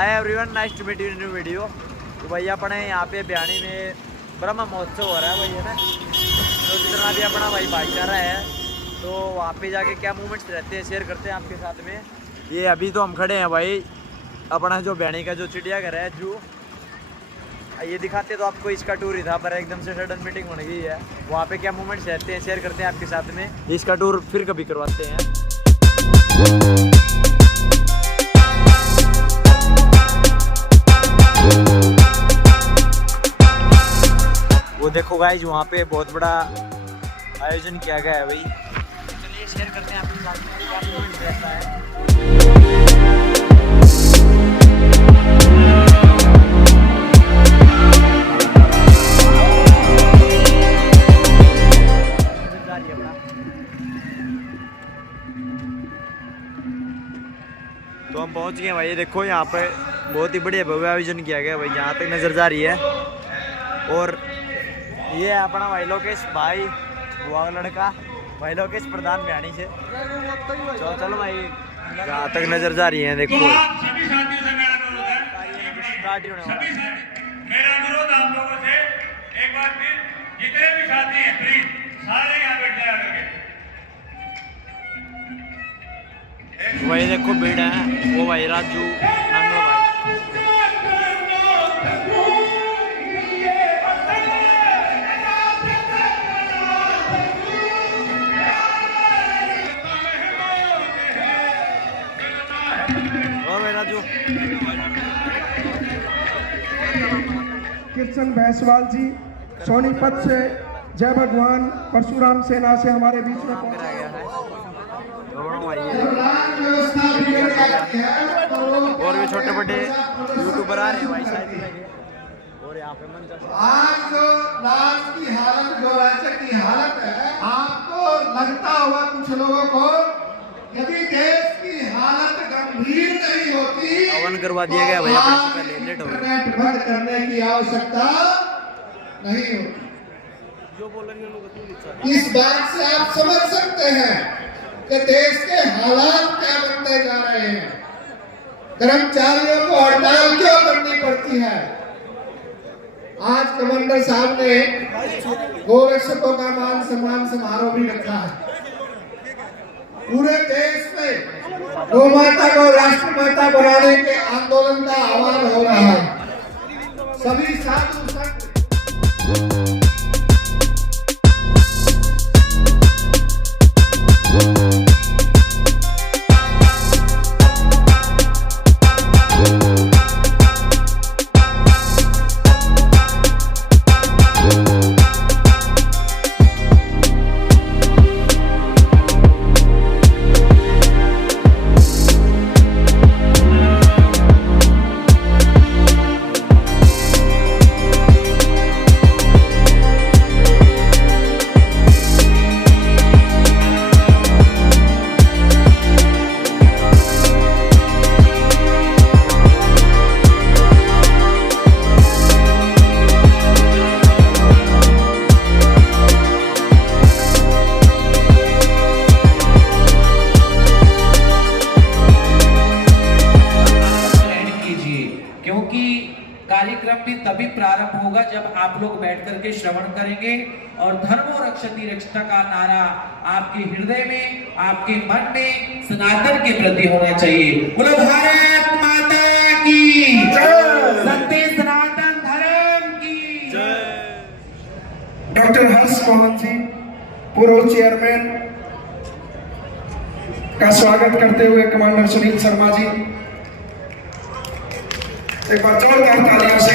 Hi everyone, nice to meet you new video. तो भाई अपने यहाँ पे ब्याणी में ब्रह्म महोत्सव हो रहा है भाई, है ना। तो जितना भी अपना भाई भाईचारा है, तो वहाँ पे जाके क्या मूवमेंट्स रहते हैं शेयर करते हैं आपके साथ में। ये अभी तो हम खड़े हैं भाई अपना जो ब्याणी का जो चिड़ियाघर है जू, ये दिखाते तो आपको इसका टूर ही था, पर एकदम से सडन मीटिंग होने गई है। वहाँ पे क्या मूवमेंट्स रहते हैं शेयर करते हैं आपके साथ में। इसका टूर फिर कभी करवाते हैं। वो देखो गाइज, वहाँ पे बहुत बड़ा आयोजन किया गया है भाई। चलिए शेयर करते हैं आपके साथ में क्या मूवमेंट रहता है। तो हम पहुंच गए भाई, देखो यहाँ पे बहुत ही बढ़िया भव्य आयोजन किया गया भाई, यहाँ तक नजर जा रही है। और ये है अपना भाई लोकेश भाई, बुआ का लड़का भाई लोकेश प्रधान ब्याणी से। चलो भाई, यहाँ तक नजर जा रही है देखो। सभी साथियों से मेरा अनुरोध है, मेरा अनुरोध आप लोगों से एक बार फिर, जितने भी साथी हैं प्लीज सारे यहाँ बैठ जाया करके। वही देखो भीड़ है, वो भाई राजू नांगल भाई। और भाई राजू कृष्ण भैंसवाल जी सोनीपत से, जय भगवान परशुराम सेना से हमारे बीच में पहुंचा गया है। और भी छोटे बड़े यूट्यूबर आ रहे हैं भाई शायद। और यहाँ पे मंच आज जो राज की हालत, जो राज्य की हालत है, आपको लगता होगा कुछ लोगों को, यदि देश की हालत गंभीर नहीं होती, हवन करवा दिया गया भाई अपने से पहले, लेट हो गया। इंटरनेट बंद करने की आवश्यकता नहीं होती। इस बात से आप समझ सकते हैं कि देश के हालात क्या बनते जा रहे हैं। कर्मचारियों को हड़ताल क्यों करनी पड़ती है। आज कमांडर साहब ने गोरक्षकों का मान सम्मान समारोह भी रखा है। पूरे देश में गौ माता को राष्ट्रमाता बनाने के आंदोलन का आह्वान हो रहा है। सभी साधु संत कार्यक्रम भी तभी प्रारंभ होगा जब आप लोग बैठ करके श्रवण करेंगे और धर्मो रक्षति रक्षता का नारा आपके हृदय में, आपके मन में सनातन के प्रति होना चाहिए। बोलो भारत माता की जय, सत्य सनातन धर्म की जय। डॉक्टर हर्ष मोहन जी पूर्व चेयरमैन का स्वागत करते हुए कमांडर सुनील शर्मा जी, एक बार जोरदार तालियों से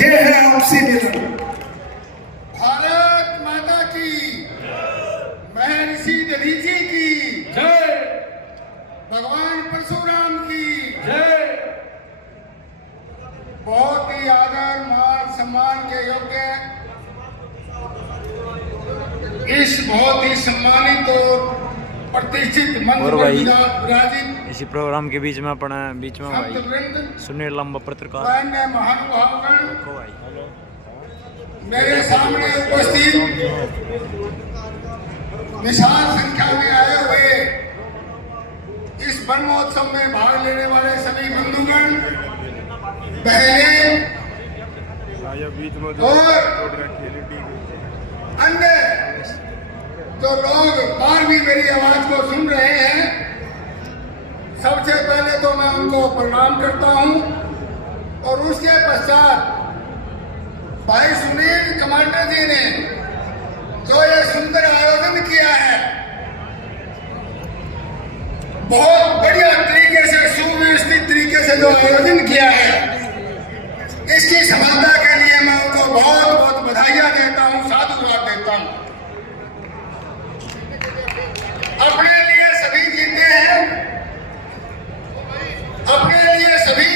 ये है आपसी मिलन। भारत माता की, महर्षि दधीची की जय, भगवान परशुराम की जय। बहुत ही आदर मान सम्मान के योग्य इस बहुत ही सम्मानित और प्रतिष्ठित और भाई विराजित इसी प्रोग्राम के बीच में अपना भाई सुनील लंबा पत्रकार महानुभावगण, देखो भाई मेरे सामने उपस्थित विशाल संख्या में आए हुए इस वन महोत्सव में भाग लेने वाले सभी बंधुगण, बहनें और अन्य जो लोग और भी मेरी आवाज को सुन रहे हैं, सबसे पहले तो मैं उनको प्रणाम करता हूं और उसके पश्चात भाई सुनील कमांडर जी ने जो ये सुंदर आयोजन किया है, बहुत बढ़िया तरीके से सुव्यवस्थित तरीके से जो आयोजन किया है, इसकी सफलता के लिए मैं उनको बहुत बहुत बधाइयां देता हूं, साधुवाद देता हूं। अपने लिए सभी जीते हैं, अपने लिए सभी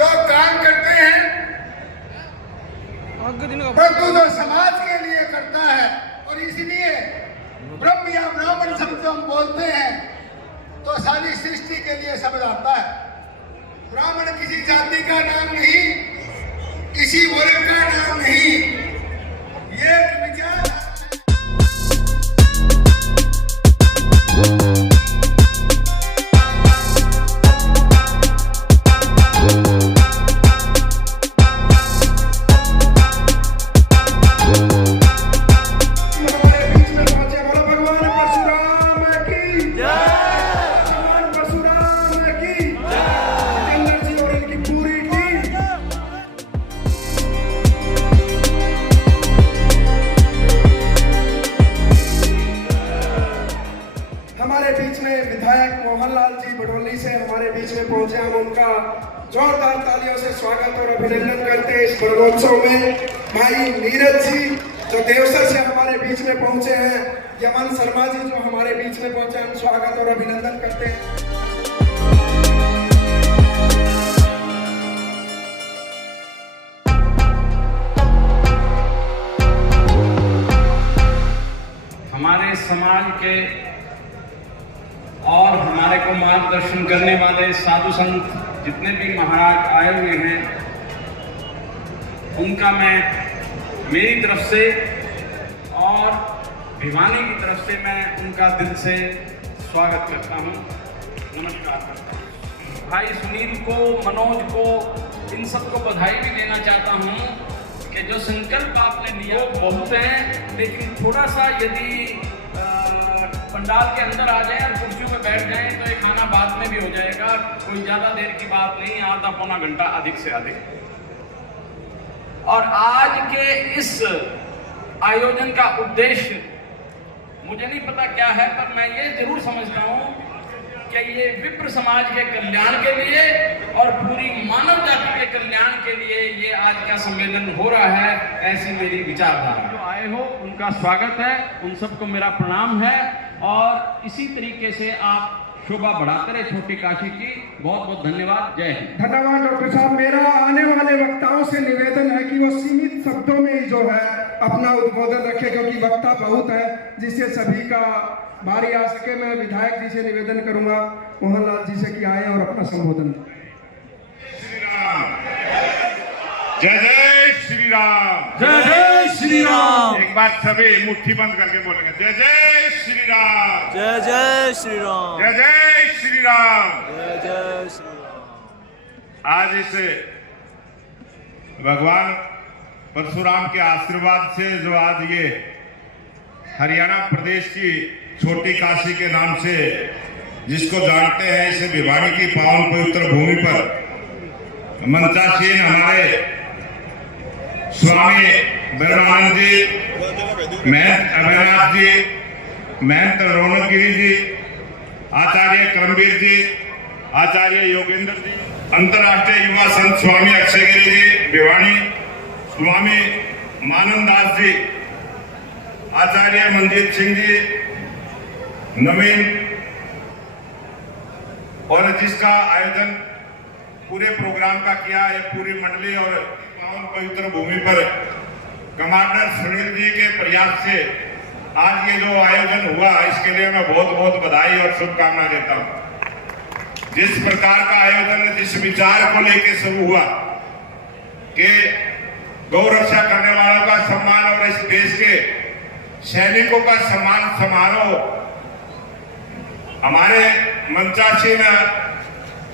लोग काम करते हैं, परंतु जो समाज के लिए करता है, और इसलिए ब्रह्म या ब्राह्मण शब्द हम बोलते हैं तो सारी सृष्टि के लिए शब्द आता है। ब्राह्मण किसी जाति का नाम नहीं, किसी वर्ग का नाम नहीं, ये एक विचार पहुंचे, हम उनका जोरदार तालियों से स्वागत और अभिनंदन करते हैं इस पर्वोत्सव में। भाई नीरज जी जो देवसर से हमारे बीच में पहुंचे हैं, यमन शर्मा जी जो हमारे बीच में पहुंचे, हम स्वागत और अभिनंदन करते हैं। हमारे समाज के और हमारे को मार्गदर्शन करने वाले साधु संत जितने भी महाराज आए हुए हैं, उनका मैं मेरी तरफ से और भिवानी की तरफ से मैं उनका दिल से स्वागत करता हूं, नमस्कार करता हूं। भाई सुनील को, मनोज को, इन सबको बधाई भी देना चाहता हूं कि जो संकल्प आपने लिया वो बहुत है, लेकिन थोड़ा सा यदि पंडाल के अंदर आ जाए और कुर्सियों में बैठ जाए तो ये खाना बाद में भी हो जाएगा, कोई ज्यादा देर की बात नहीं, आधा पौना घंटा अधिक से अधिक। और आज के इस आयोजन का उद्देश्य मुझे नहीं पता क्या है, पर मैं ये जरूर समझता हूं कि ये विप्र समाज के कल्याण के लिए और पूरी मानव जाति के कल्याण के लिए ये आज का सम्मेलन हो रहा है, ऐसी मेरी विचारधारा। जो आए हो उनका स्वागत है, उन सबको मेरा प्रणाम है और इसी तरीके से आप शोभा बढ़ाते रहे छोटी काशी की। बहुत बहुत धन्यवाद। जय हिंद। धन्यवाद डॉक्टर साहब। मेरा आने वाले वक्ताओं से निवेदन है कि वो सीमित शब्दों में ही जो है अपना उद्बोधन रखे, क्योंकि वक्ता बहुत है जिससे सभी का बारी आ सके। मैं विधायक जी से निवेदन करूंगा, मोहनलाल जी से कि आए और अपना संबोधन। जय जय श्री राम, जय जय श्री राम। एक बार सभी मुट्ठी बंद करके बोलेंगे, जय जय श्री राम, जय जय श्री राम, जय जय श्री राम, जय जय श्री राम। आज इस भगवान परशुराम के आशीर्वाद से जो आज ये हरियाणा प्रदेश की छोटी काशी के नाम से जिसको जानते हैं, इसे भिवानी की पावन पवित्र भूमि पर मंचासीन हमारे स्वामी ब्रह्मानंद जी, महंत अभयनाथ जी, महंत रौनक गिरी जी, आचार्य करमवीर जी, आचार्य योगेंद्र जी, अंतर्राष्ट्रीय युवा संत स्वामी अक्षय गिरी जी भिवानी, स्वामी मानंद दास जी, आचार्य मंजीत सिंह जी, नवीन, और जिसका आयोजन पूरे प्रोग्राम का किया है पूरी मंडली और पावन पवित्र भूमि पर कमांडर सुनील जी के प्रयास से आज ये जो आयोजन हुआ, इसके लिए मैं बहुत बहुत बधाई और शुभकामना देता हूं। जिस प्रकार का आयोजन, जिस विचार को लेकर शुरू हुआ कि गौ रक्षा करने वालों का सम्मान और इस देश के सैनिकों का सम्मान समारोह हमारे मंचासीन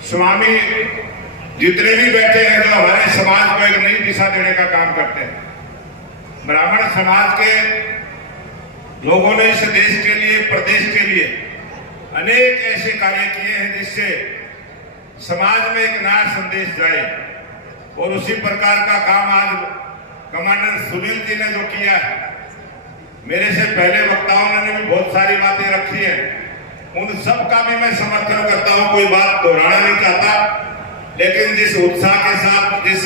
स्वामी जितने भी बैठे हैं जो हमारे समाज को एक नई दिशा देने का काम करते हैं। ब्राह्मण समाज के लोगों ने इस देश के लिए, प्रदेश के लिए अनेक ऐसे कार्य किए हैं जिससे समाज में एक नया संदेश जाए, और उसी प्रकार का काम आज कमांडर सुनील जी ने जो किया है, मेरे से पहले वक्ताओं ने भी बहुत सारी बातें रखी हैं, उन सब का भी मैं समर्थन करता हूं, कोई बात दोहराना नहीं चाहता, लेकिन जिस उत्साह के साथ, जिस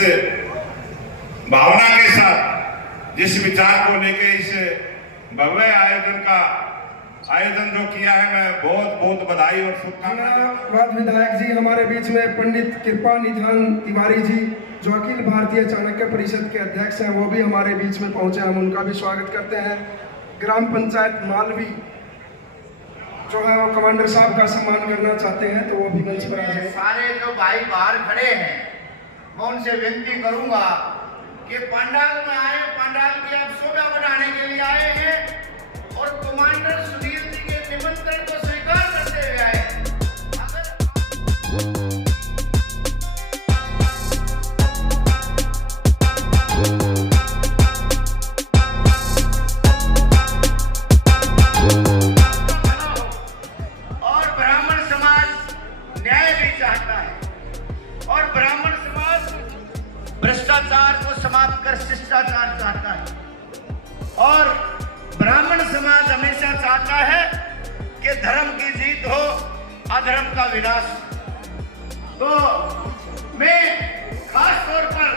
भावना के साथ, जिस विचार को लेके इस भव्य आयोजन जो किया है, मैं बहुत बहुत बधाई और शुभकामनाएं। धन्यवाद विधायक जी। हमारे बीच में पंडित कृपा निधान तिवारी जी जो अखिल भारतीय चाणक्य परिषद के अध्यक्ष हैं, वो भी हमारे बीच में पहुंचे, हम उनका भी स्वागत करते हैं। ग्राम पंचायत मालवी जो है वो कमांडर साहब का सम्मान करना चाहते हैं, तो वो भी मंच पर आ जाए। सारे जो भाई बाहर खड़े हैं, मैं उनसे विनती करूंगा कि पंडाल में आए, पंडाल की आप शोभा बढ़ाने के लिए आए हैं और कमांडर सुनील जी के निमंत्रण को स्वीकार करते हुए आए। और ब्राह्मण समाज न्याय भी चाहता है और ब्राह्मण समाज भ्रष्टाचार को समाप्त कर शिष्टाचार चाहता है और ब्राह्मण समाज हमेशा चाहता है कि धर्म की जीत हो, अधर्म का विनाश। तो मैं खास तौर पर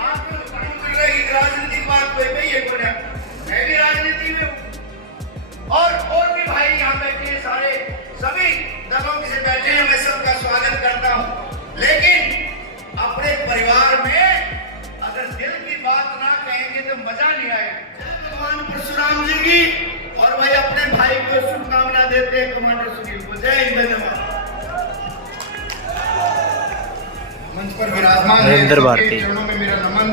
आपको मिल रही राजनीतिक बात पे मैं भी राजनीति में हूँ और भी भाई यहाँ बैठे हैं, सारे सभी दलों से बैठे हैं, मैं सबका स्वागत करता हूँ। लेकिन अपने परिवार में अगर दिल की बात ना कहेंगे तो मजा नहीं आएगा। भगवान परशुराम जी की और भाई अपने भाई को शुभकामना देते हैं कमांडर सुनील को। जय हिंद, धन्यवाद। मंच पर विराजमान है, सबके चरणों में मेरा नमन।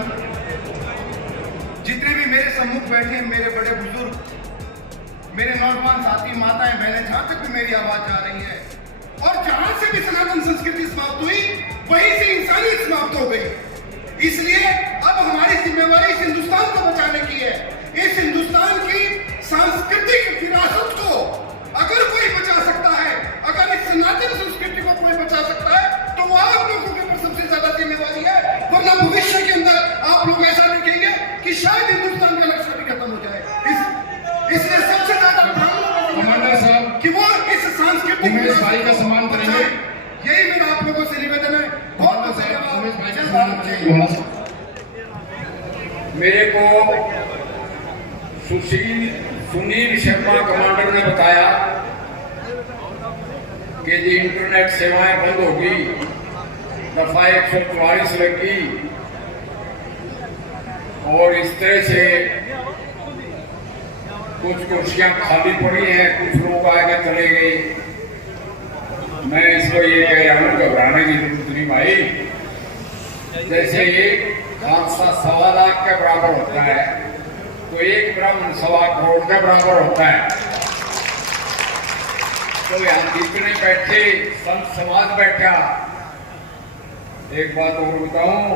जितने भी मेरे सम्मुख बैठे हैं, मेरे बड़े बुजुर्ग, मेरे नौजवान साथी, माताएं, बहनें, जहां तक भी मेरी आवाज जा रही है, और जहां से भी सनातन संस्कृति समाप्त हुई, वहीं से इंसानियत समाप्त हो गई। इसलिए अब हमारी जिम्मेवारी इस हिंदुस्तान को बचाने की है। इस हिंदुस्तान की सांस्कृतिक विरासत को अगर कोई बचा सकता है, अगर इस सनातन संस्कृति को कोई बचा सकता है, तो वो आप लोगों के ऊपर सबसे ज्यादा जिम्मेवारी है। वरना भविष्य के अंदर आप लोग ऐसा देखेंगे कि शायद हिंदुस्तान का नक्शा भी खत्म हो जाए। इसलिए सबसे ज्यादा कमांडर साहब कि वो इस सांस्कृतिक उमेश भाई का सम्मान करेंगे। यही मेरा आप लोगों से निवेदन है। बहुत बहुत धन्यवाद। मेरे को सुनील शर्मा कमांडर ने बताया कि जी इंटरनेट सेवाएं बंद होगी, दफा 144 लगी और इस तरह से कुछ कुर्सियां खाली पड़ी हैं, कुछ लोग आए चले गए। मैं इसको ये कह रहा हूँ, घबराने की जरूरत नहीं भाई। जैसे एक हादसा 1.25 लाख के बराबर होता है, तो एक ब्राह्मण 1.25 करोड़ के बराबर होता है। तो यहाँ जितने बैठे संत समाज बैठा, एक बात और बताऊं,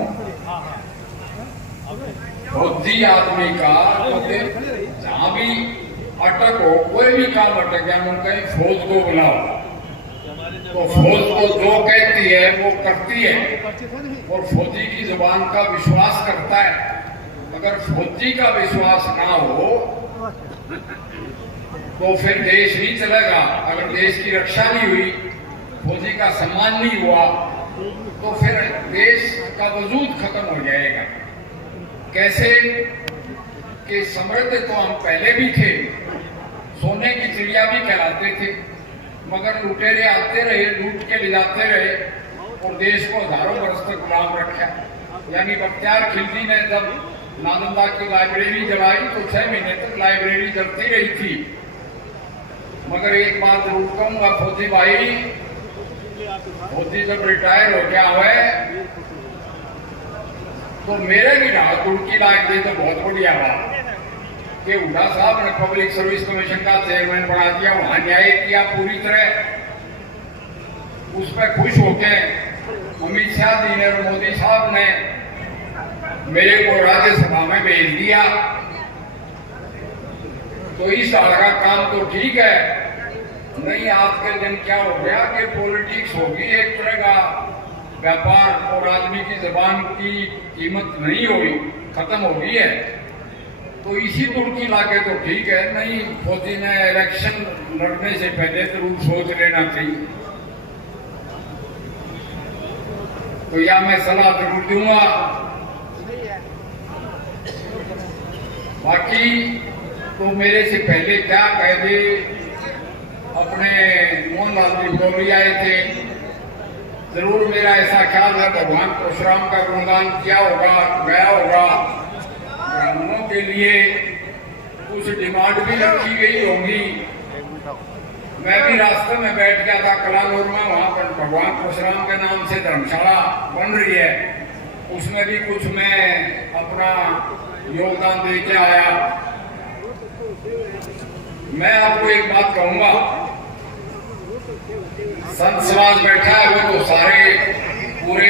फौजी आदमी का जहां भी अटक हो, कोई भी काम अटक गया, उनका फौज को बुलाओ, तो फौज को जो कहती है वो करती है और फौजी की जुबान का विश्वास करता है। अगर फौजी का विश्वास ना हो तो फिर देश नहीं चलेगा। अगर देश की रक्षा नहीं हुई, फौजी का सम्मान नहीं हुआ, तो फिर देश का वजूद खत्म हो जाएगा। कैसे कि समृद्ध तो हम पहले भी थे, सोने की चिड़िया भी कहलाते थे, मगर लुटेरे आते रहे, लूट के ले जाते रहे और देश को हजारों वर्ष तक गुलाम रखा। यानी बख्तियार खिलजी ने जब नालंदा की लाइब्रेरी जलाई तो 6 महीने तक लाइब्रेरी जलती रही थी। मगर एक बात जरूर कहूंगा, फौजी भाई, फौजी जब रिटायर हो गया है तो मेरे भी ना तुर्की लायक दे तो बहुत बढ़िया बात कि हुड्डा साहब ने पब्लिक सर्विस कमीशन का चेयरमैन बना दिया, वहां न्याय किया पूरी तरह, उस पर खुश होके अमित शाह जी ने और मोदी साहब ने मेरे को राज्यसभा में भेज दिया, तो इस साल का काम तो ठीक है। नहीं, आज के दिन क्या हो गया कि पॉलिटिक्स होगी, एक तरह का व्यापार और आदमी की जबान की कीमत नहीं हुई, खत्म हो गई है। तो इसी तुर्की लाके तो ठीक है। नहीं, फौजी ने इलेक्शन लड़ने से पहले जरूर सोच लेना चाहिए। तो या मैं सलाह जरूर दूंगा। बाकी तो मेरे से पहले क्या कह दे, अपने मोहनलाल जी गौरी आए थे, जरूर मेरा ऐसा ख्याल है भगवान परशुराम का गुणगान किया होगा, गया होगा। ब्राह्मणों के लिए कुछ डिमांड भी रखी गई होगी। मैं भी रास्ते में बैठ गया था कलानौर में, वहां पर भगवान परशुराम के नाम से धर्मशाला बन रही है, उसमें भी कुछ मैं अपना योगदान दे के आया। मैं आपको एक बात कहूंगा, संत समाज बैठा है वो तो सारे पूरे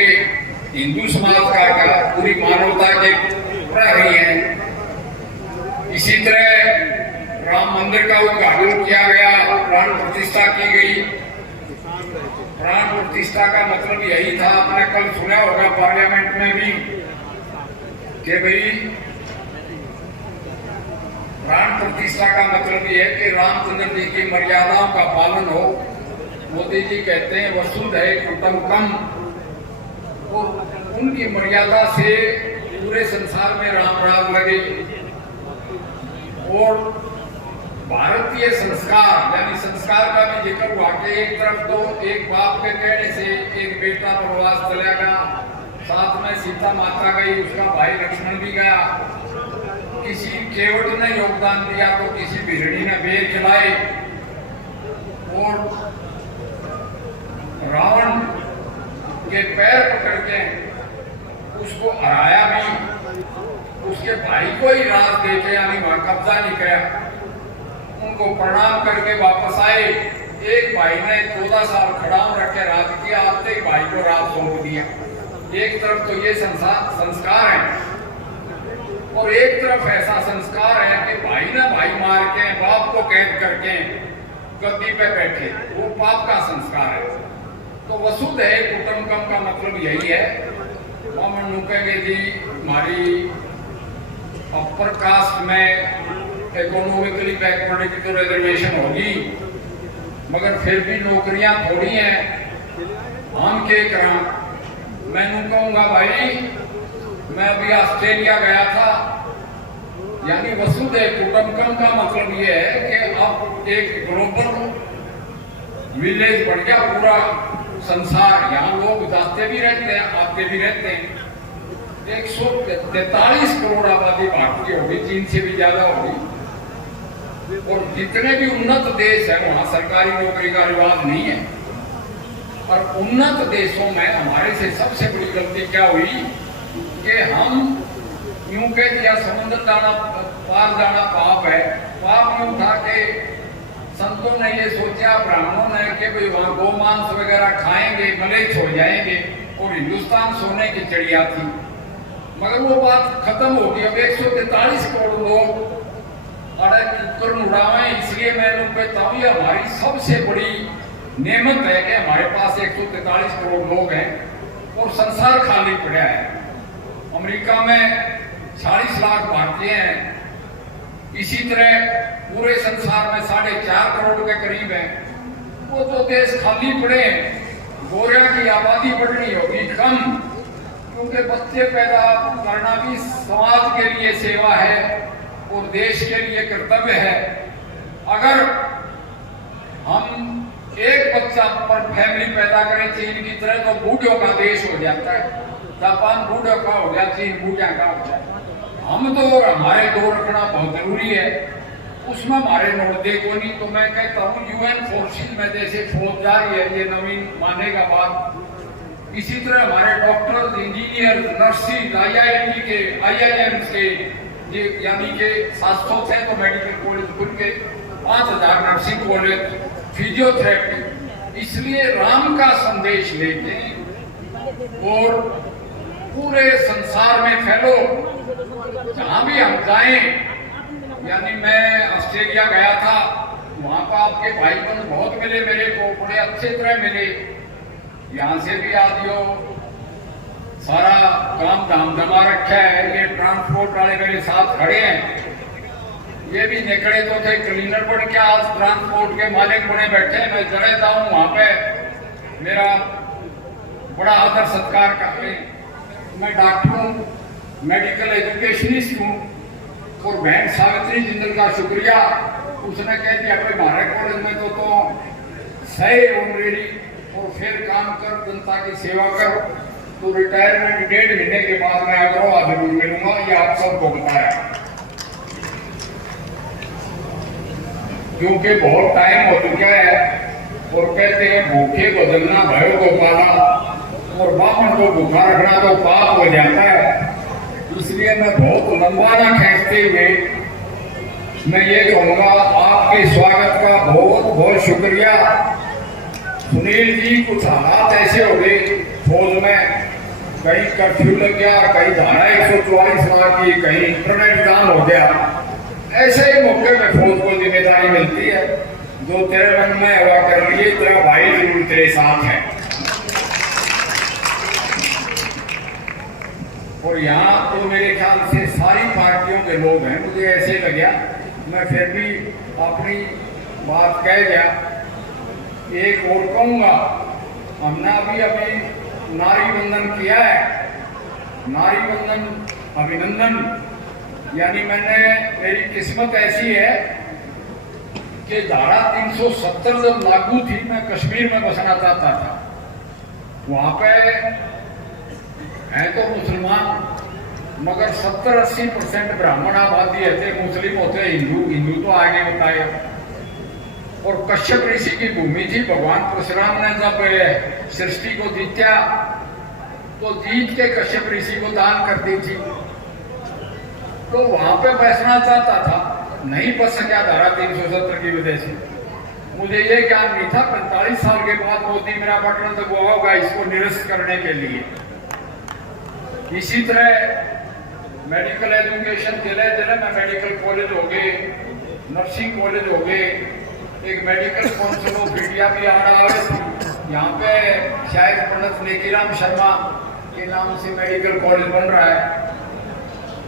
हिंदू समाज का पूरी मानवता के प्रहरी है। इसी तरह राम मंदिर का उद्घाटन किया गया, प्राण प्रतिष्ठा की गई। प्राण प्रतिष्ठा का मतलब यही था, आपने कल सुना होगा पार्लियामेंट में भी कि भाई प्राण प्रतिष्ठा का मतलब यह है कि रामचंद्र जी की मर्यादाओं का पालन हो। मोदी जी कहते हैं वसुधैव कुटुंबकम, तो उनकी मर्यादा से पूरे संसार में राम राज लगे। और भारतीय संस्कार यानी संस्कार का भी जिक्र हुआ कि एक तरफ तो एक बाप के कहने से एक बेटा प्रवास चलेगा, साथ में सीता माता गई, उसका भाई लक्ष्मण भी गया। किसी केवट ने योगदान दिया तो किसी बिरड़ी ने बेर खिलाए, और रावण के पैर पकड़ के उसको हराया भी, उसके भाई को ही राज देके यानी वहां कब्जा नहीं किया, उनको प्रणाम करके वापस आए। एक भाई ने 14 साल खड़ाम रख के राज किया, आते ही भाई को राज सौंप दिया। एक तरफ तो ये संस्कार है, और एक तरफ ऐसा संस्कार है कि भाई ने भाई मार के बाप को कैद करके गद्दी पे बैठे, वो पाप का संस्कार है। तो वसुधैव कुटुंबकम का मतलब यही है। मामन नुकेंगे जी हमारी अपर कास्ट में इकोनॉमिकली बैकवर्ड की तो रिजर्वेशन होगी, मगर फिर भी नौकरियां थोड़ी हैं, हम के करा। मैं कहूंगा भाई, मैं अभी ऑस्ट्रेलिया गया था, यानी वसुधैव कुटुंबकम का मतलब ये है कि अब एक ग्लोबल विलेज बन गया पूरा संसार। यहाँ लोग जाते भी रहते हैं, आते भी रहते हैं। 143 करोड़ आबादी भारत की होगी, चीन से भी ज्यादा होगी। और जितने भी उन्नत देश है वहां सरकारी नौकरी का रिवाज नहीं है। और उन्नत देशों में हमारे से सबसे बड़ी गलती क्या हुई कि हम यूं कह दिया समुद्र जाना पार जाना पाप है। पाप यूं था कि संतों ने ये सोचा, ब्राह्मणों ने, कि भाई वहां गोमांस वगैरह खाएंगे, मलेच्छ हो जाएंगे, और हिंदुस्तान सोने की चिड़िया थी। मगर वो बात खत्म हो गई। अब 143 करोड़ लोग अरे कुकर उड़ावे, इसलिए मैं कहता हूँ ये हमारी सबसे बड़ी नेमत है कि हमारे पास 143 करोड़ लोग हैं और संसार खाली पड़ा है। अमेरिका में 40 लाख भारतीय हैं, इसी तरह पूरे संसार में 4.5 करोड़ के करीब हैं। वो तो देश खाली पड़े हैं। गोरिया की आबादी बढ़नी होगी कम, क्योंकि बच्चे पैदा करना भी समाज के लिए सेवा है और देश के लिए कर्तव्य है। अगर हम एक बच्चा पर फैमिली पैदा करें चीन की तरह, तो बूढ़ों का देश हो जाता है। जापान बूढ़ों का हो गया, चीन बूढ़ा का हो जाता है। हम तो और हमारे दो रखना बहुत जरूरी है, उसमें हमारे नोट को नहीं। तो मैं कहता हूँ यूएन फोर्सेस में जैसे फौज जा रही है, ये नवीन मानेगा बात, इसी तरह हमारे डॉक्टर, इंजीनियर, नर्सिंग, IIT के, IIMs के, यानी के 706 तो मेडिकल कॉलेज खुल के, 5000 नर्सिंग कॉलेज, फिजियोथेरेपी। इसलिए राम का संदेश लेके और पूरे संसार में फैलो। जहां भी हम जाएं, यानी मैं ऑस्ट्रेलिया गया था, वहां पर आपके भाई बहन बहुत मिले मेरे को, बड़े अच्छे तरह मिले। यहाँ से भी आदियो सारा काम धाम जमा रखा है। ये ट्रांसपोर्ट वाले मेरे साथ खड़े हैं, ये भी निकले तो थे क्लीनर बन के, आज ट्रांसपोर्ट के मालिक बने बैठे हैं। मैं जरा जाऊं वहां पे, मेरा बड़ा आदर सत्कार करते। मैं डॉक्टर हूँ, मेडिकल एजुकेशनिस्ट हूँ, और बहन सावित्री जिंदल का शुक्रिया, उसने कह दिया भाई हमारे कॉलेज में तो सही ऑलरेडी, और फिर काम कर, जनता की सेवा कर, तो रिटायरमेंट 1.5 महीने के बाद मैं अग्रवा जरूर मिलूंगा, ये आप सबको बताया। क्योंकि बहुत टाइम हो चुका है, और कहते हैं भूखे को जलना भयो को पाला, और बामन को भूखा रखना तो पाप हो जाता है। इसलिए मैं बहुत लंबा ना खींचते हुए मैं ये कहूँगा, आपके स्वागत का बहुत बहुत शुक्रिया। सुनील जी, कुछ हालात ऐसे हो गए फौज में, कहीं कर्फ्यू लग गया, कहीं धारा 144 लगा की, कहीं इंटरनेट जाम हो गया। ऐसे ही मौके में फौज को जिम्मेदारी मिलती है, जो तेरे मन में हवा कर लिए, तेरा भाई जरूर तेरे साथ है। और यहाँ तो मेरे ख्याल से सारी पार्टियों के लोग हैं, मुझे ऐसे लगा, मैं फिर भी अपनी बात कह गया। एक और कहूँगा, हमने अभी नारी बंधन किया है, नारी बंधन अभिनंदन, यानी मेरी किस्मत ऐसी है कि धारा 370 जब लागू थी, मैं कश्मीर में बसना चाहता था। वहां पे है तो मुसलमान, मगर 70-80% ब्राह्मण आबादी है, मुस्लिम होते हिंदू तो आगे बताए। और कश्यप ऋषि की भूमि थी। भगवान परशुराम ने जब सृष्टि को जीता तो जीत के कश्यप ऋषि को दान कर दी थी। तो वहां पे बैठना चाहता था, नहीं बच सका धारा 370 की वजह से। मुझे ये ज्ञान नहीं था, 45 साल के बाद मोदी मेरा बटन दबाया होगा इसको निरस्त करने के लिए। इसी तरह मेडिकल एजुकेशन जिले जिले में मेडिकल कॉलेज हो गए, नर्सिंग कॉलेज हो गए, एक मेडिकल काउंसिल ऑफ इंडिया भी आ रहा है। यहाँ पे शायद पंडित नेकीराम शर्मा के नाम से मेडिकल कॉलेज बन रहा है,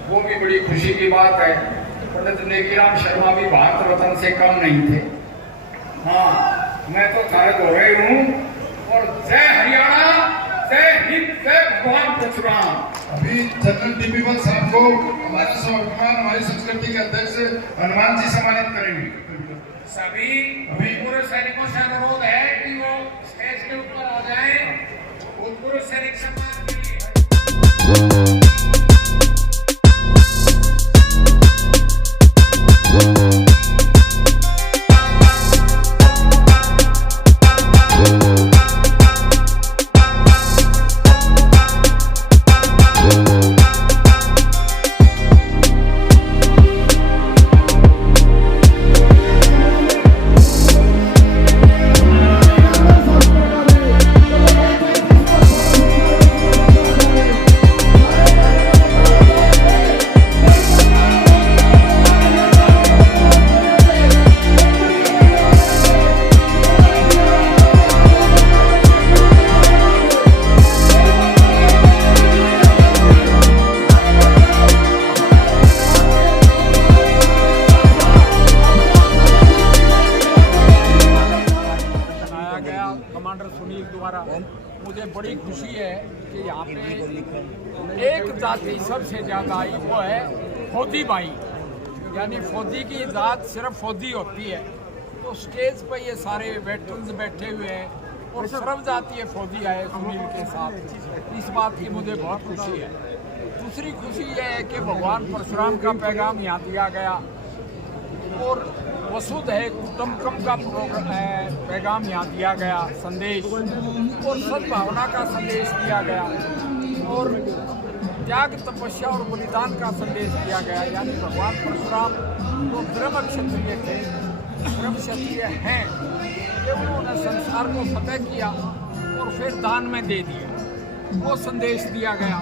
वो भी बड़ी खुशी की बात है। पंडित नेकीराम शर्मा भी भारत रत्न से कम नहीं थे। हाँ, मैं तो शायद हो रही हूँ। और जय हरियाणा, जय हिंद, जय भगवान परशुराम। अभी जनरल डीपी बल साहब को हमारे स्वाभिमान, हमारी संस्कृति के अध्यक्ष हनुमान जी सम्मानित करेंगे। सभी भूतपूर्व सैनिकों से अनुरोध है कि वो स्टेज के ऊपर आ जाएं। भूतपूर्व सैनिक सम्मान के लिए कमांडर सुनील द्वारा। मुझे बड़ी खुशी है कि यहाँ पे एक जाति सबसे ज़्यादा आई, वो है फौजी भाई। यानी फौजी की जात सिर्फ फौजी होती है। तो स्टेज पर ये सारे वेटरन्स बैठे हुए हैं और सर्व जातीय फौजी आए सुनील के साथ। इस बात की मुझे बहुत खुशी है। दूसरी खुशी ये है कि भगवान परशुराम का पैगाम यहाँ दिया गया और वसुधैव कुटुंबकम का पैगाम यहाँ दिया गया, संदेश, और सद्भावना का संदेश दिया गया और त्याग, तपस्या और बलिदान का संदेश दिया गया। यानी भगवान परशुराम तो ब्रह्म क्षत्रिय थे, ब्रह्म क्षत्रिय हैं कि उन्होंने संसार को फतेह किया और फिर दान में दे दिया। वो संदेश दिया गया,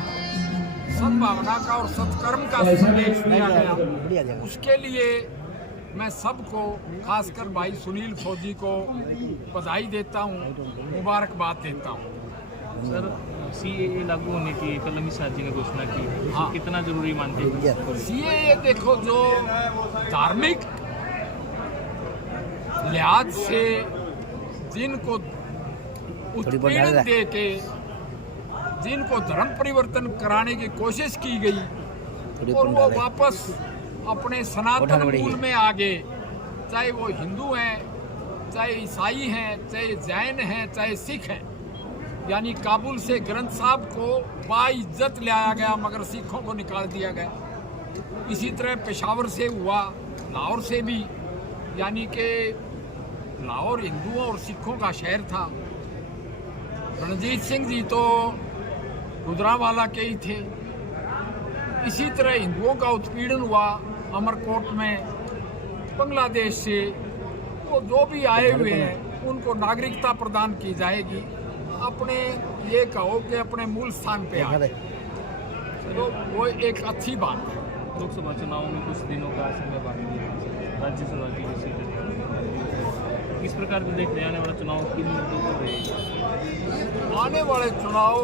सद्भावना का और सत्कर्म का संदेश दिया गया। उसके लिए मैं सबको, खासकर भाई सुनील फौजी को बधाई देता हूँ, मुबारकबाद देता हूँ। सर, सीएए लागू होने की कल अमित शाह जी ने घोषणा की है, हाँ। कितना जरूरी मानते हैं? सीएए देखो, जो धार्मिक लिहाज से जिनको उत्पीड़न दे के जिनको धर्म परिवर्तन कराने की कोशिश की गई और वो वापस अपने सनातन मूल में आ गए, चाहे वो हिंदू हैं, चाहे ईसाई हैं, चाहे जैन हैं, चाहे सिख हैं। यानी काबुल से ग्रंथ साहब को बाइज्जत लाया गया मगर सिखों को निकाल दिया गया। इसी तरह पेशावर से हुआ, लाहौर से भी, यानी कि लाहौर हिंदुओं और सिखों का शहर था। रणजीत सिंह जी तो गुजरांवाला के ही थे। इसी तरह हिंदुओं का उत्पीड़न हुआ अमरकोट में, बांग्लादेश से। वो जो भी आए हुए हैं उनको नागरिकता प्रदान की जाएगी। अपने ये कहो कि अपने मूल स्थान पे आ गए, तो वो एक अच्छी बात है। लोकसभा चुनाव में कुछ दिनों का समय बाकी है, राज्यसभा की भी सीट है। किस प्रकार को देख रहे हैं आने वाला चुनाव, किन मुद्दों पर रहेगा? आने वाले चुनाव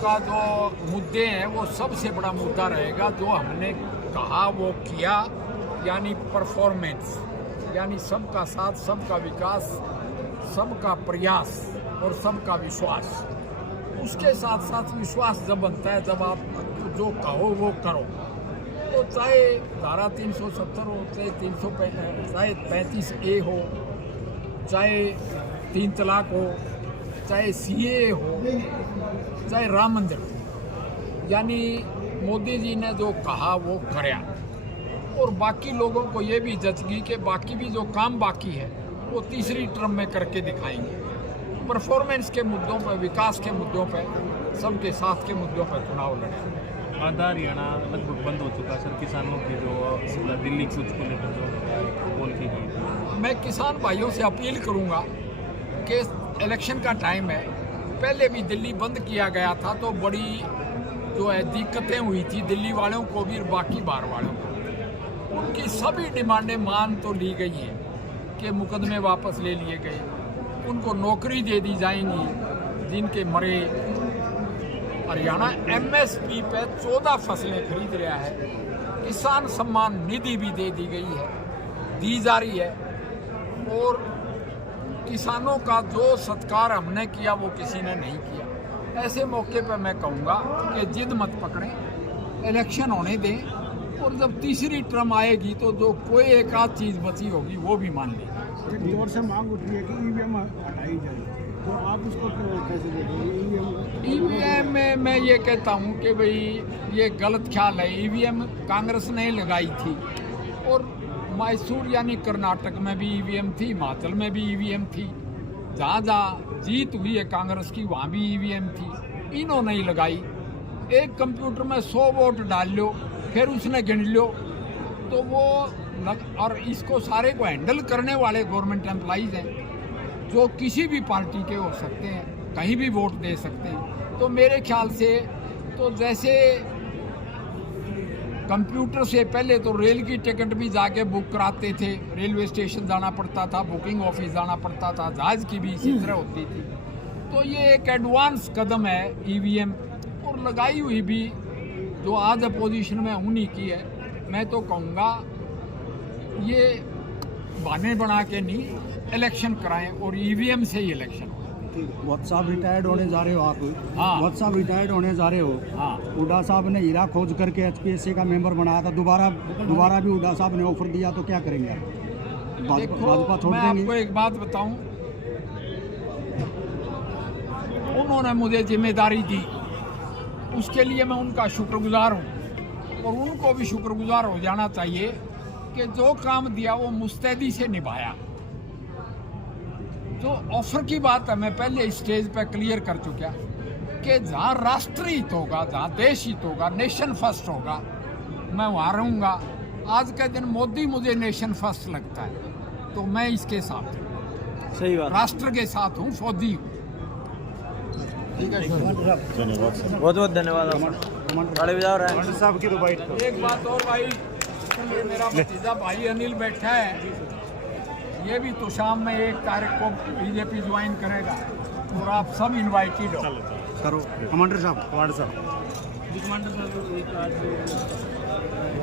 का जो मुद्दे हैं वो सबसे बड़ा मुद्दा रहेगा जो हमने कहा वो किया, यानी परफॉर्मेंस, यानी सबका साथ, सबका विकास, सबका प्रयास और सबका विश्वास। उसके साथ साथ विश्वास जब बनता है, जब आप जो कहो वो करो, तो चाहे धारा 370 हो, चाहे 35A हो, चाहे 3 तलाक हो, चाहे CAA हो, चाहे राम मंदिर हो, यानी मोदी जी ने जो कहा वो कराया। और बाकी लोगों को ये भी जचगी कि बाकी भी जो काम बाकी है वो तीसरी टर्म में करके दिखाएंगे। परफॉर्मेंस के मुद्दों पर, विकास के मुद्दों पर, सबके साथ के मुद्दों पर चुनाव लड़े। आधा हरियाणा लगभग बंद हो चुका सर, किसानों के जो दिल्ली कूच को लेकर जो बोल के गई। मैं किसान भाइयों से अपील करूंगा कि इलेक्शन का टाइम है, पहले भी दिल्ली बंद किया गया था तो बड़ी जो है दिक्कतें हुई थी दिल्ली वालों को भी और बाकी बाहर वालों को। उनकी सभी डिमांडें मान तो ली गई हैं कि मुकदमे वापस ले लिए गए, उनको नौकरी दे दी जाएंगी जिनके मरे। हरियाणा MSP पे 14 फसलें खरीद रहा है, किसान सम्मान निधि भी दे दी गई है, दी जा रही है। और किसानों का जो सत्कार हमने किया वो किसी ने नहीं किया। ऐसे मौके पर मैं कहूँगा कि जिद मत पकड़ें, इलेक्शन होने दें, और जब तीसरी टर्म आएगी तो जो कोई एक आध चीज़ बची होगी वो भी मान लेंगे। जोर से मांग उठ रही है कि EVM हटाई जाए, तो आप उसको कैसे देखते हैं? EVM में मैं ये कहता हूँ कि भाई ये गलत ख्याल है। EVM कांग्रेस ने लगाई थी, और मैसूर यानी कर्नाटक में भी EVM थी, हिमाचल में भी EVM थी, जहाँ जहाँ जीत हुई है कांग्रेस की वहाँ भी EVM थी। इन्होंने ही लगाई। एक कंप्यूटर में 100 वोट डाल लो, फिर उसने गिन लो, तो वो और इसको सारे को हैंडल करने वाले गवर्नमेंट एम्प्लॉइज हैं जो किसी भी पार्टी के हो सकते हैं, कहीं भी वोट दे सकते हैं। तो मेरे ख्याल से तो जैसे कंप्यूटर से पहले तो रेल की टिकट भी जाके बुक कराते थे, रेलवे स्टेशन जाना पड़ता था, बुकिंग ऑफिस जाना पड़ता था, जहाज की भी इसी तरह होती थी। तो ये एक एडवांस कदम है EVM, और लगाई हुई भी जो आज अपोजिशन में उन्हीं की है। मैं तो कहूँगा ये बहाने बना के नहीं, इलेक्शन कराएं और EVM से ही इलेक्शन हो। व्हाट्सएप रिटायर्ड होने जा रहे हो आप? हाँ। व्हाट्सएप रिटायर्ड होने जा रहे हो? हाँ। हुड्डा साहब ने हीरा खोज करके HPSC का मेंबर बनाया था, दोबारा भी हुड्डा साहब ने ऑफर दिया, तो क्या करेंगे आप? देखो, भाजपा छोड़ मैं देंगे? आपको एक बात बताऊं, उन्होंने मुझे जिम्मेदारी दी, उसके लिए मैं उनका शुक्रगुजार हूं, और उनको भी शुक्रगुजार हो जाना चाहिए कि जो काम दिया वो मुस्तैदी से निभाया। जो ऑफर की बात है मैं पहले स्टेज पर क्लियर कर चुका कि जहाँ राष्ट्र हित होगा, जहाँ देश हित होगा, नेशन फर्स्ट होगा, मैं वहाँ रहूँगा। आज के दिन मोदी मुझे नेशन फर्स्ट लगता है, तो मैं इसके साथ हूँ, सही बात, राष्ट्र के साथ हूँ, फौजी हूँ। बहुत बहुत धन्यवाद। ताली बजाओ रहे साहब की तो बाइट। एक बात और भाई, ये मेरा भतीजा भाई अनिल बैठा है, ये भी तो शाम में 1 तारीख को बीजेपी ज्वाइन करेगा और आप सब इनवाइटेड हो। करो कमांडर साहब। जी कमांडर साहब, एक आज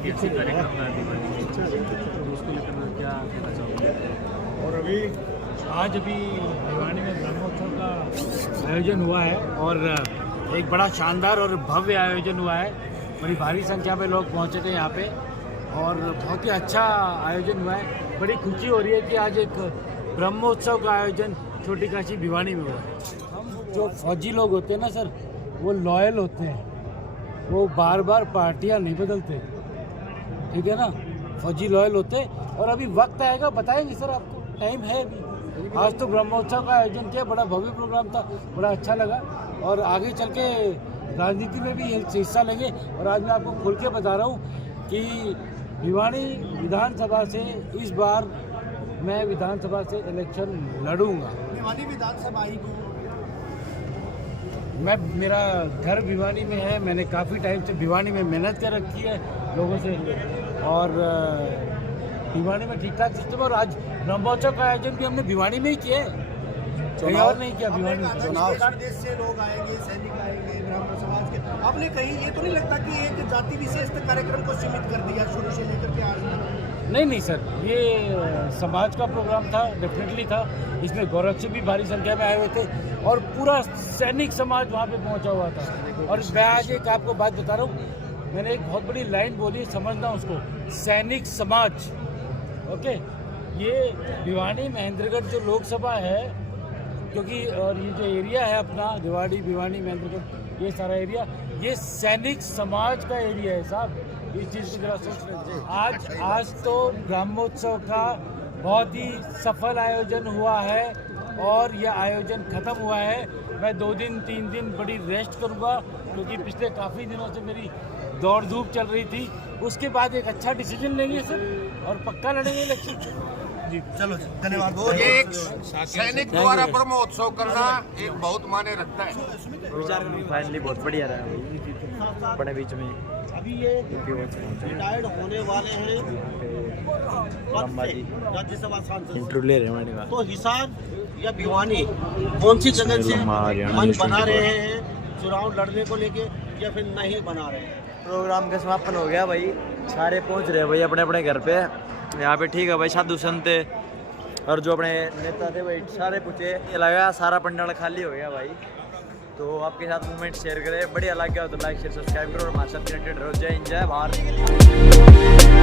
कैसे कार्यक्रम था दिवाली, तो उसको लेकर क्या कहना चाहोगे? और आज अभी भिवानी में ब्रह्मोत्सव का आयोजन हुआ है और एक बड़ा शानदार और भव्य आयोजन हुआ है। बड़ी भारी संख्या में लोग पहुंचे थे यहाँ पे और बहुत ही अच्छा आयोजन हुआ है। बड़ी खुशी हो रही है कि आज एक ब्रह्मोत्सव का आयोजन छोटी काशी भिवानी में हुआ है। जो फौजी लोग होते हैं ना सर, वो लॉयल होते हैं, वो बार बार पार्टियाँ नहीं बदलते, ठीक है ना। फौजी लॉयल होते हैं और अभी वक्त आएगा बताएंगे सर आपको, टाइम है अभी। आज तो ब्रह्मोत्सव का आयोजन किया, बड़ा भव्य प्रोग्राम था, बड़ा अच्छा लगा और आगे चल के राजनीति में भी हिस्सा लेंगे। और आज मैं आपको खोल के बता रहा हूँ कि भिवानी विधानसभा से इस बार मैं विधानसभा से इलेक्शन लड़ूंगा। भिवानी विधानसभा आई मैं, मेरा घर भिवानी में है, मैंने काफ़ी टाइम से भिवानी में मेहनत कर रखी है लोगों से और भिवानी में ठीक ठाक सिस्टम। और आज ब्रह्मोत्सव का आयोजन भी हमने भिवानी में ही किया है, कहीं और नहीं किया। भिवानी में देश से लोग आएंगे, सैनिक आएंगे, ब्राह्मण समाज के, आपने कहीं ये तो नहीं लगता कि एक जाति विशेष कार्यक्रम को सीमित कर दिया शुरू से लेकर के आज तक? नहीं सर, ये समाज का प्रोग्राम था, डेफिनेटली था। इसमें गोरक्षक भी भारी संख्या में आए हुए थे और पूरा सैनिक समाज वहाँ पे पहुँचा हुआ था। और मैं आज एक आपको बात बता रहा हूँ, मैंने एक बहुत बड़ी लाइन बोली, समझना उसको, सैनिक समाज। ओके, ये भिवानी महेंद्रगढ़ जो लोकसभा है, क्योंकि और ये जो एरिया है अपना भिवाड़ी, भिवानी, महेंद्रगढ़, ये सारा एरिया ये सैनिक समाज का एरिया है साहब। इस चीज़ को जरा सोच लें। आज तो ब्रह्मोत्सव का बहुत ही सफल आयोजन हुआ है और यह आयोजन ख़त्म हुआ है। मैं 2 दिन 3 दिन बड़ी रेस्ट करूँगा क्योंकि पिछले काफ़ी दिनों से मेरी दौड़ धूप चल रही थी। उसके बाद एक अच्छा डिसीजन लेंगे सर और पक्का लड़ेंगे इलेक्शन। जी चलो, धन्यवाद। एक सैनिक द्वारा ब्रह्मोत्सव करना एक बहुत मायने रखता है। फाइनली बहुत बढ़िया रहा अपने बीच में। अभी ये रिटायर्ड होने वाले हैं राज्यसभा सांसद, इंटरव्यू ले रहे हैं, तो हिसार या भिवानी कौन सी जगह से मन बना रहे हैं चुनाव लड़ने को लेके या फिर नहीं बना रहे हैं? प्रोग्राम का समापन हो गया भाई, सारे पहुंच रहे हैं भाई अपने अपने घर पे। यहाँ पे ठीक है भाई, साधु संत और जो अपने नेता थे भाई सारे पूछे, ये लगा सारा पंडाल खाली हो गया भाई। तो आपके साथ मूवमेंट शेयर करें, बढ़िया लग गया तो लाइक शेयर सब्सक्राइब करो और हमारे साथ कनेक्टेड रहो। जय हिंद, जय भारत।